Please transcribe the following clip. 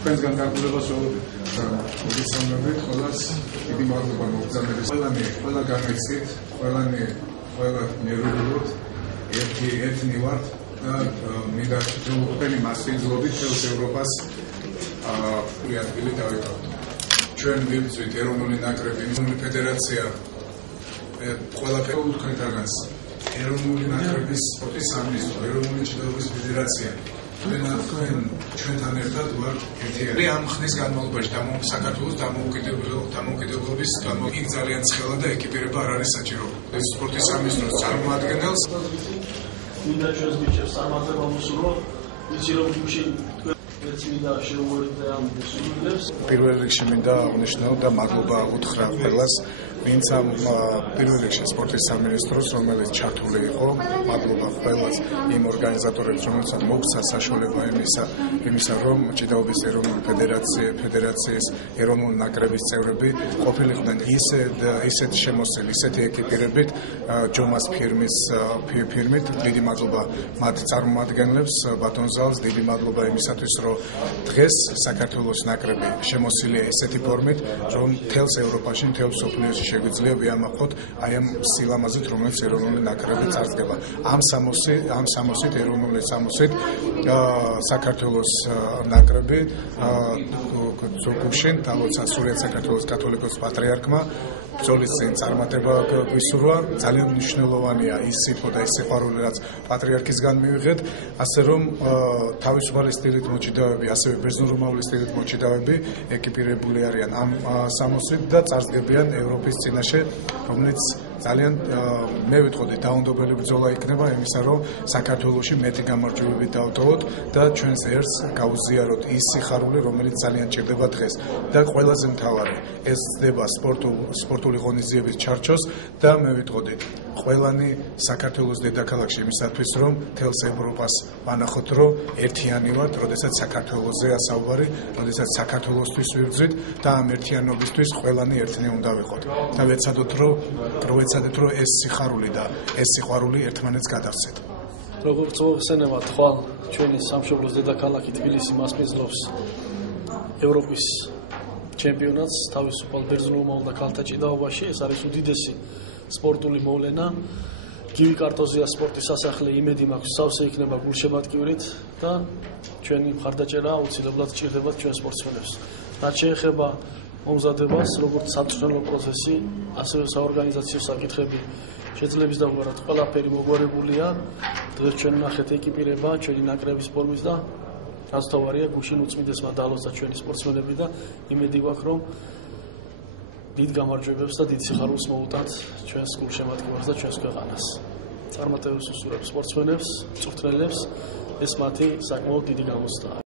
თქვენსგან გაგულებას ველოდებით. მოგესალმებით ყველას, დიდი მადლობა მოგზაურობთ. ყველა გამეცით, ყველა ნერვიულობთ, ერთნი ვართ და მინდა თქვენი მასპინძლობით თელს ევროპას ადგილი დავიკავოთ. ჩვენ ვიბრძვით ეროვნული ნაკრები, ეროვნული ფედერაცია, ყველაფერი თქვენთანაც. ეროვნული ნაკრების სპორტის სამინისტრო, ეროვნული ჭიდაობის ფედერაცია. ჩვენთან ერთად ვარ ერთიანი. ამ ხნის განმავლობაში საქართველოს დამოუკიდებლობის იქ ძალიან ცხელა და ეკიპირება არ არის საჭირო. ეს სპორტის სამინისტროს წარმოადგენელს მინდა ჩვენს ბიჭებს წარმატება მოსურვო. ვიცი რომ გუშინ მინდა შეუერთდე ამ სულებს. პირველ რიგში მინდა აღნიშნო და მადლობა უთხრა ყველას, ვინც ამ პირველ რიგში სპორტის სამინისტროს, რომელიც ჩართული იყო, მადლობა ყველას იმ ორგანიზატორებს, რომელსაც მოგცა საშუალება იმისა, რომ ჭიდაობის ეროვნული ფედერაციის ეროვნული ნაკრების წევრები ყოფილიყვნენ ისეთ შემოსილი, ისეთი ეკიპირებით, ჯომას ფირმით, დიდი მადლობა მათ წარმომადგენლებს, ბატონზალს, დიდი მადლობა იმისათვის, რომ დღეს საქართველოს ნაკრები შემოსილია ესეთი ფორმით, რომ მთელს ევროპაში, მთელ მსოფლიოში შეგვიძლია ვიამაყოთ აი ამ სილამაზით, რომელიც ეროვნული ნაკრები წარსდგება. ამ სამოსით ეროვნული სამოსით საქართველოს ნაკრები გუშინ დაუცა სრულიად საქართველოს კათოლიკოს პატრიარქმა ბრძოლის წინ წარმატება გვისურვა. ძალიან მნიშვნელოვანია ის სიფო და ის სიყვარული, რაც პატრიარქისგან მივიღეთ, ასე რომ თავისუფალი სტილით მოჭიდავები, ასევე ბერძნულომავლის სტილით მოჭიდავები ეკიპირებული არიან ამ სამოსით და წარსდგებიან ევროპის წინაშე, რომელიც ძალიან მე ვიტყოდი დაუნდობელი ბრძოლა იქნება იმისა, რომ საქართველოში მეტი გამარჯვებები დავტოვოთ და ჩვენს ერთს გავუზიაროთ ის სიხარული, რომელიც ძალიან ჭირდება დღეს. და ყველაზე მთავარი, ეს ხდება სპორტული ღონისძიების ჩარჩოს და მე ვიტყოდი ყველანი საქართველოს დედაქალაქში იმისათვის, რომ თელს ევროპას ვანახოთ, რომ ერთიანი ვართ, როდესაც საქართველოსზეა საუბარი, როდესაც საქართველოსთვის ვიბრძვით და ამ ერთიანობისთვის ყველანი ერთნი უნდა ვიყოთ. და ვეცადოთ, რომ ეს სიხარული და ეს სიყვარული ერთმანეთს გადავცეთ. როგორც მოხსენებათ, ხვალ ჩვენი სამშობლოს დედაქალაქი თბილისი მასპინძლობს ევროპის ჩემპიონატს თავისუფალ ბერძნულomაულ და ქალთა ჭიდაობაში. ეს არის უდიდესი სპორტული მოვლენა. გივი კარტოზია სპორტის სასახლე იმედი მაქვს სავსე იქნება გულშემატკივრით და ჩვენი მხარდაჭერა აუცილებლად ჭირდებათ ჩვენ სპორტსმენებს. რაც შეეხება მომზადებას, როგორც სატრენინგო პროცესი, ასევე საორგანიზაციო საკითხები შეძლებს დავუყაროთ, ყველაფერი მოგვარებულია. დღეს ჩვენ ნახეთ ეკიპირება ჩვენი ნაკრების ფორმის და რაც თავარია გუშინ უწმიდესმა დალოცა ჩვენი სპორტსმენები და იმედი გვაქვს, რომ დიდ გამარჯვებებს და დიდ სიხარულს მოუტანთ ჩვენს გულშემატკივარს და ჩვენს ქვეყანას. წარმატებებს უსურვებ სპორტსმენებს, მწვრთნელებს, ეს მათი საკმაოდ დიდი გამოცდაა.